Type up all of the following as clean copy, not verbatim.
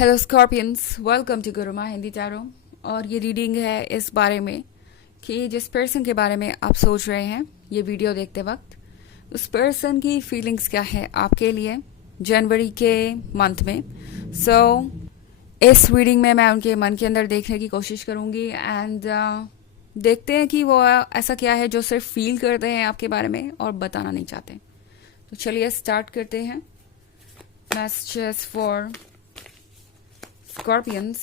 Hello scorpions, welcome to Guruma Hindi tarot. और ये reading है इस बारे में कि जिस पर्सन के बारे में आप सोच रहे हैं ये वीडियो देखते वक्त, उस पर्सन की फीलिंग्स क्या है आपके लिए जनवरी के मंथ में। इस रीडिंग में मैं उनके मन के अंदर देखने की कोशिश करूंगी एंड देखते हैं कि वो ऐसा क्या है जो सिर्फ फील करते हैं आपके बारे में और बताना नहीं चाहते। तो चलिए स्टार्ट करते हैं। Messages for Scorpions.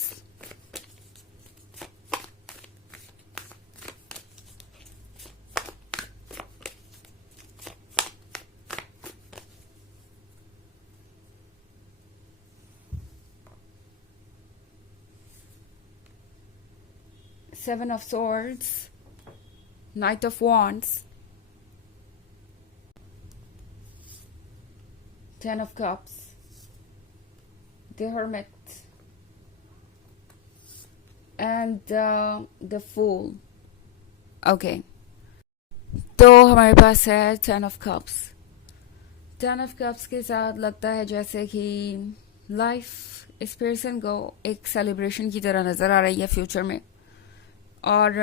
Seven of Swords, Knight of Wands, Ten of Cups, the Hermit, and the Fool. Okay. तो हमारे पास है ten of cups. Ten of cups के साथ लगता है जैसे कि लाइफ इस पर्सन को एक सेलिब्रेशन की तरह नज़र आ रही है फ्यूचर में। और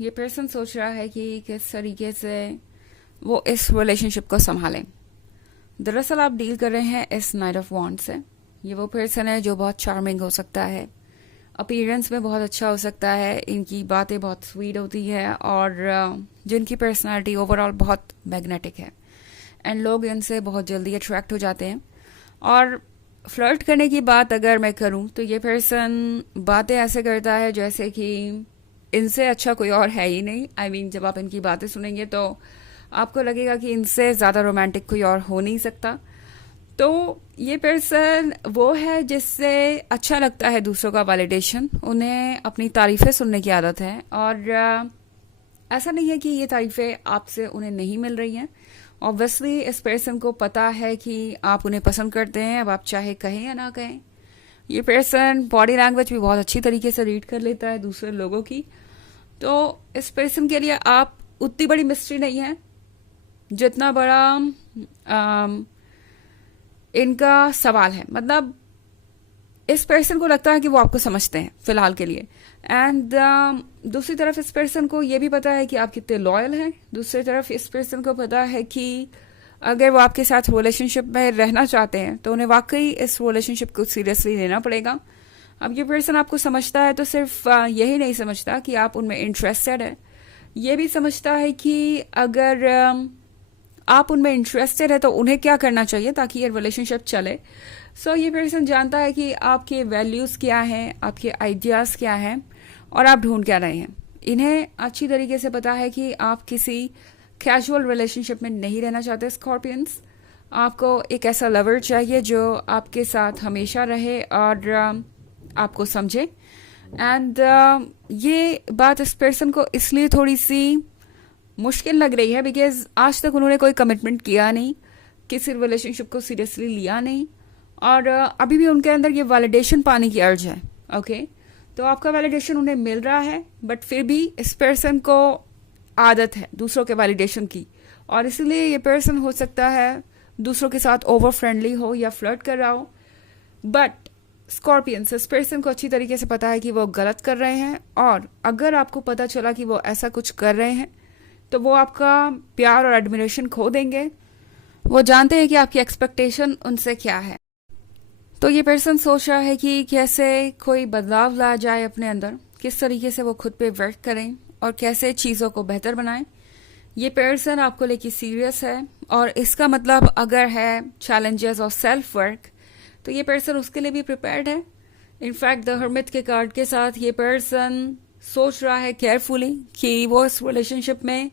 ये पर्सन सोच रहा है कि किस तरीके से वो इस रिलेशनशिप को संभालें। दरअसल आप डील कर रहे हैं इस नाइट ऑफ वॉन्ड से। ये वो पर्सन है जो बहुत चार्मिंग हो सकता है, अपीयरेंस में बहुत अच्छा हो सकता है, इनकी बातें बहुत स्वीट होती है और जिनकी पर्सनालिटी ओवरऑल बहुत मैग्नेटिक है एंड लोग इनसे बहुत जल्दी अट्रैक्ट हो जाते हैं। और फ्लर्ट करने की बात अगर मैं करूं तो ये पर्सन बातें ऐसे करता है जैसे कि इनसे अच्छा कोई और है ही नहीं। I mean, जब आप इनकी बातें सुनेंगे तो आपको लगेगा कि इनसे ज़्यादा रोमांटिक कोई और हो नहीं सकता। तो ये पर्सन वो है जिससे अच्छा लगता है दूसरों का वैलिडेशन, उन्हें अपनी तारीफ़ें सुनने की आदत है। और ऐसा नहीं है कि ये तारीफ़ें आपसे उन्हें नहीं मिल रही हैं। ऑब्वियसली इस पर्सन को पता है कि आप उन्हें पसंद करते हैं, अब आप चाहे कहें या ना कहें। ये पर्सन बॉडी लैंग्वेज भी बहुत अच्छी तरीके से रीड कर लेता है दूसरे लोगों की। तो इस पर्सन के लिए आप उतनी बड़ी मिस्ट्री नहीं है जितना बड़ा इनका सवाल है। मतलब इस पर्सन को लगता है कि वो आपको समझते हैं फिलहाल के लिए। एंड दूसरी तरफ इस पर्सन को ये भी पता है कि आप कितने लॉयल हैं। दूसरी तरफ इस पर्सन को पता है कि अगर वो आपके साथ रिलेशनशिप में रहना चाहते हैं तो उन्हें वाकई इस रिलेशनशिप को सीरियसली लेना पड़ेगा। अब ये पर्सन आपको समझता है तो सिर्फ यही नहीं समझता कि आप उनमें इंटरेस्टेड है, ये भी समझता है कि अगर आप उनमें इंटरेस्टेड है तो उन्हें क्या करना चाहिए ताकि ये रिलेशनशिप चले। ये पर्सन जानता है कि आपके वैल्यूज़ क्या हैं, आपके आइडियाज़ क्या हैं और आप ढूंढ क्या रहे हैं। इन्हें अच्छी तरीके से पता है कि आप किसी कैजुअल रिलेशनशिप में नहीं रहना चाहते स्कॉर्पियंस। आपको एक ऐसा लवर चाहिए जो आपके साथ हमेशा रहे और आपको समझे। एंड ये बात इस पर्सन को इसलिए थोड़ी सी मुश्किल लग रही है बिकॉज आज तक उन्होंने कोई कमिटमेंट किया नहीं, किसी रिलेशनशिप को सीरियसली लिया नहीं और अभी भी उनके अंदर ये वैलिडेशन पाने की अर्ज है। ओके, तो आपका वैलिडेशन उन्हें मिल रहा है बट फिर भी इस पर्सन को आदत है दूसरों के वैलिडेशन की और इसलिए ये पर्सन हो सकता है दूसरों के साथ ओवर फ्रेंडली हो या फ्लर्ट कर रहा हो। बट स्कॉर्पियंस, इस पर्सन को अच्छी तरीके से पता है कि वो गलत कर रहे हैं और अगर आपको पता चला कि वो ऐसा कुछ कर रहे हैं तो वो आपका प्यार और एडमिरेशन खो देंगे। वो जानते हैं कि आपकी एक्सपेक्टेशन उनसे क्या है। तो ये पर्सन सोच रहा है कि कैसे कोई बदलाव लाया जाए अपने अंदर, किस तरीके से वो खुद पे वर्क करें और कैसे चीज़ों को बेहतर बनाएं। ये पर्सन आपको लेके सीरियस है और इसका मतलब अगर है चैलेंजेस और सेल्फ वर्क तो ये पर्सन उसके लिए भी प्रिपेयर्ड है। इनफैक्ट द हर्मिट के कार्ड के साथ ये पर्सन सोच रहा है केयरफुली कि वो इस रिलेशनशिप में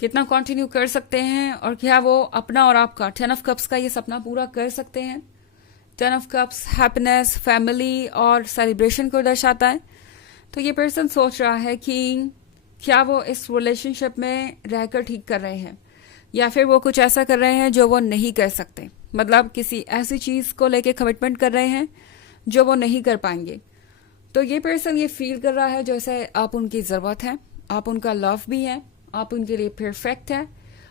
कितना कंटिन्यू कर सकते हैं और क्या वो अपना और आपका टेन ऑफ कप्स का ये सपना पूरा कर सकते हैं। Ten of cups happiness, family और सेलिब्रेशन को दर्शाता है। तो ये पर्सन सोच रहा है कि क्या वो इस रिलेशनशिप में रहकर ठीक कर रहे हैं या फिर वो कुछ ऐसा कर रहे हैं जो वो नहीं कर सकते। मतलब किसी ऐसी चीज़ को लेके कमिटमेंट कर रहे हैं जो वो नहीं कर पाएंगे। तो ये पर्सन ये फील कर रहा है जैसे आप उनकी ज़रूरत है, आप उनका लव भी है, आप उनके लिए परफेक्ट है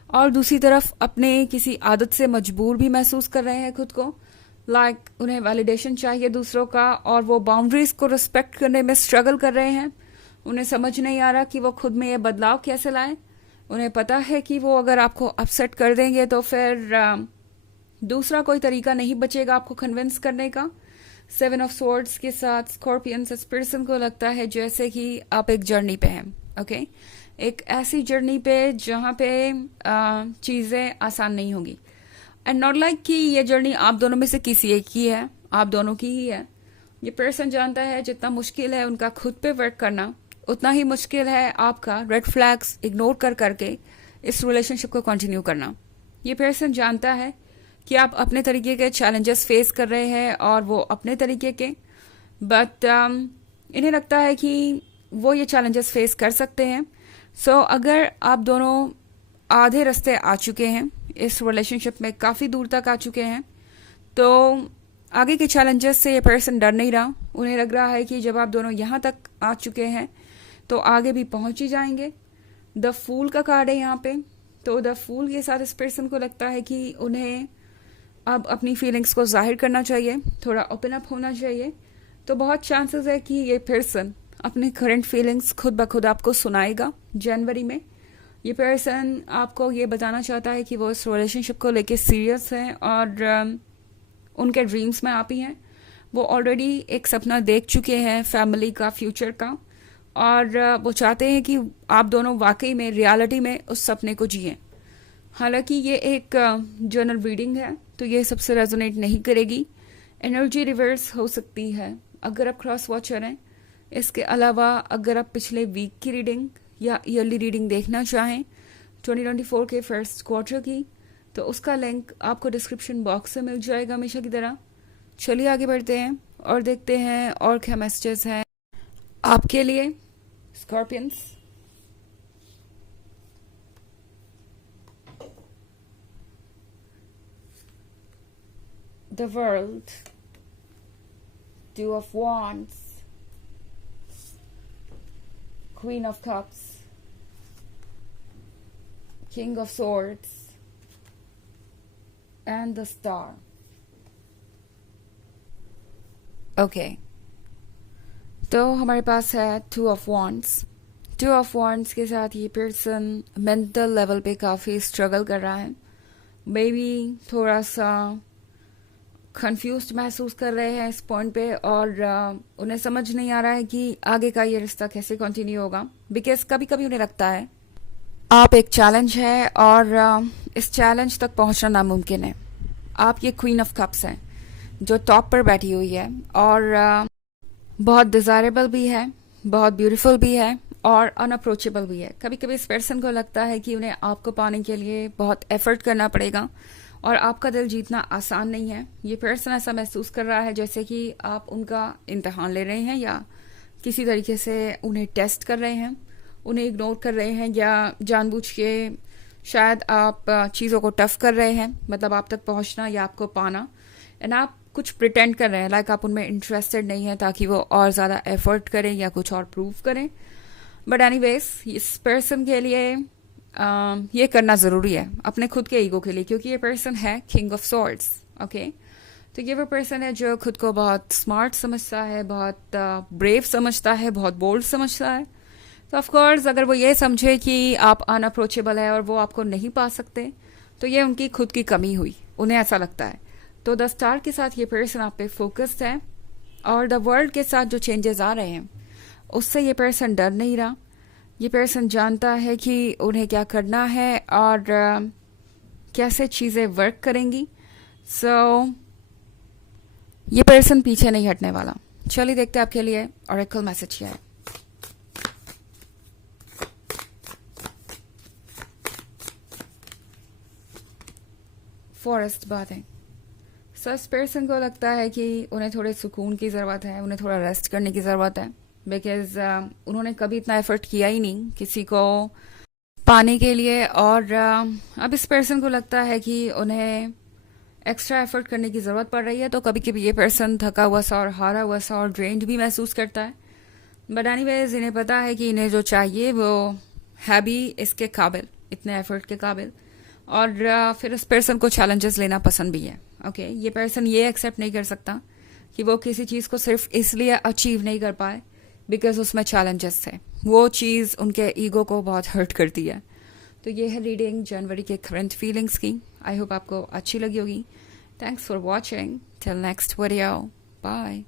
और दूसरी तरफ अपने किसी आदत से मजबूर भी महसूस कर रहे हैं खुद को। उन्हें वैलिडेशन चाहिए दूसरों का, और वो बाउंड्रीज को रिस्पेक्ट करने में स्ट्रगल कर रहे हैं। उन्हें समझ नहीं आ रहा कि वो खुद में ये बदलाव कैसे लाएं। उन्हें पता है कि वो अगर आपको अपसेट कर देंगे तो फिर दूसरा कोई तरीका नहीं बचेगा आपको कन्विंस करने का। 7 ऑफ स्वॉर्ड्स के साथ स्कॉर्पियंस, इस पर्सन को लगता है जैसे कि आप एक जर्नी पे हैं। ओके, एक ऐसी जर्नी पे जहाँ पे चीज़ें आसान नहीं होगी। एंड नॉट लाइक कि ये जर्नी आप दोनों में से किसी एक की है, आप दोनों की ही है। ये पर्सन जानता है जितना मुश्किल है उनका खुद पे वर्क करना, उतना ही मुश्किल है आपका रेड फ्लैग्स इग्नोर कर करके इस रिलेशनशिप को कंटिन्यू करना। ये पर्सन जानता है कि आप अपने तरीके के चैलेंजेस फेस कर रहे हैं और वो अपने तरीके के, बट इन्हें लगता है कि वो ये चैलेंजेस फेस कर सकते हैं। सो अगर आप दोनों आधे रास्ते आ चुके हैं, इस रिलेशनशिप में काफ़ी दूर तक आ चुके हैं, तो आगे के चैलेंजेस से ये पर्सन डर नहीं रहा। उन्हें लग रहा है कि जब आप दोनों यहाँ तक आ चुके हैं तो आगे भी पहुंच ही जाएंगे। द फूल का कार्ड है यहाँ पे, तो द फूल के साथ इस पर्सन को लगता है कि उन्हें अब अपनी फीलिंग्स को जाहिर करना चाहिए, थोड़ा ओपन अप होना चाहिए। तो बहुत चांसेस है कि ये पर्सन अपने करंट फीलिंग्स खुद ब खुद आपको सुनाएगा जनवरी में। ये पर्सन आपको ये बताना चाहता है कि वो इस रिलेशनशिप को लेके सीरियस है और उनके ड्रीम्स में आप ही हैं। वो ऑलरेडी एक सपना देख चुके हैं फैमिली का, फ्यूचर का, और वो चाहते हैं कि आप दोनों वाकई में रियलिटी में उस सपने को जिएं। हालांकि ये एक जनरल रीडिंग है तो ये सबसे रेजोनेट नहीं करेगी। एनर्जी रिवर्स हो सकती है अगर आप क्रॉस वॉचर हैं। इसके अलावा अगर आप पिछले वीक की रीडिंग या ईयरली रीडिंग देखना चाहें 2024 के फर्स्ट क्वार्टर की, तो उसका लिंक आपको डिस्क्रिप्शन बॉक्स में मिल जाएगा हमेशा की तरह। चलिए आगे बढ़ते हैं और देखते हैं और क्या मैसेजेस हैं आपके लिए Scorpions. The world, 2 of Wands, Queen of Cups, King of Swords, and the Star. Okay. तो हमारे पास है 2 of Wands। 2 of Wands के साथ ये पर्सन मेंटल लेवल पे काफ़ी स्ट्रगल कर रहा है। मे बी थोड़ा सा कंफ्यूज्ड महसूस कर रहे हैं इस पॉइंट पे, और उन्हें समझ नहीं आ रहा है कि आगे का ये रिश्ता कैसे कंटिन्यू होगा। बिकॉज कभी कभी उन्हें लगता है आप एक चैलेंज है और इस चैलेंज तक पहुंचना नामुमकिन है। आप ये क्वीन ऑफ कप्स हैं जो टॉप पर बैठी हुई है और बहुत डिज़ायरेबल भी है, बहुत ब्यूटीफुल भी है और अनअप्रोचेबल भी है। कभी कभी इस पर्सन को लगता है कि उन्हें आपको पाने के लिए बहुत एफर्ट करना पड़ेगा और आपका दिल जीतना आसान नहीं है। ये पर्सन ऐसा महसूस कर रहा है जैसे कि आप उनका इम्तहान ले रहे हैं या किसी तरीके से उन्हें टेस्ट कर रहे हैं, उन्हें इग्नोर कर रहे हैं, या जानबूझ के शायद आप चीज़ों को टफ कर रहे हैं, मतलब आप तक पहुंचना या आपको पाना, एंड आप कुछ प्रिटेंड कर रहे हैं लाइक आप उनमें इंटरेस्टेड नहीं है ताकि वो और ज़्यादा एफर्ट करें या कुछ और प्रूव करें। बट एनीवेज इस पर्सन के लिए ये करना ज़रूरी है अपने खुद के ईगो के लिए, क्योंकि ये पर्सन है किंग ऑफ सॉर्ड्स। ओके, तो ये वो पर्सन है जो खुद को बहुत स्मार्ट समझता है, बहुत ब्रेव समझता है, बहुत बोल्ड समझता है। तो ऑफकोर्स अगर वो ये समझे कि आप अनअप्रोचेबल है और वो आपको नहीं पा सकते, तो ये उनकी खुद की कमी हुई, उन्हें ऐसा लगता है। तो द स्टार के साथ ये पर्सन आप पे फोकस्ड है और द वर्ल्ड के साथ जो चेंजेस आ रहे हैं उससे ये पर्सन डर नहीं रहा। ये पर्सन जानता है कि उन्हें क्या करना है और कैसे चीज़ें वर्क करेंगी। सो ये पर्सन पीछे नहीं हटने वाला। चलिए देखते हैं आपके लिए ऑरेकल मैसेज क्या है। फॉरेस्ट बातें। सो इस पर्सन को लगता है कि उन्हें थोड़े सुकून की ज़रूरत है, उन्हें थोड़ा रेस्ट करने की ज़रूरत है, बिकॉज उन्होंने कभी इतना एफर्ट किया ही नहीं किसी को पाने के लिए। और अब इस पर्सन को लगता है कि उन्हें एक्स्ट्रा एफर्ट करने की ज़रूरत पड़ रही है। तो कभी कभी ये पर्सन थका हुआ सा और हारा हुआ सा और ड्रेन्ड भी महसूस करता है। बट एनीवेज इन्हें पता है कि इन्हें जो चाहिए वो है भी इसके काबिल, इतने एफर्ट के काबिल। और फिर इस पर्सन को चैलेंजेस लेना पसंद भी है। ओके ये पर्सन ये एक्सेप्ट नहीं कर सकता कि वो किसी चीज़ को सिर्फ इसलिए अचीव नहीं कर पाए बिकॉज उसमें चैलेंजेस थे, वो चीज़ उनके ईगो को बहुत हर्ट करती है। तो ये है रीडिंग जनवरी के करंट फीलिंग्स की। आई होप आपको अच्छी लगी होगी। Thanks for watching, till next video, bye.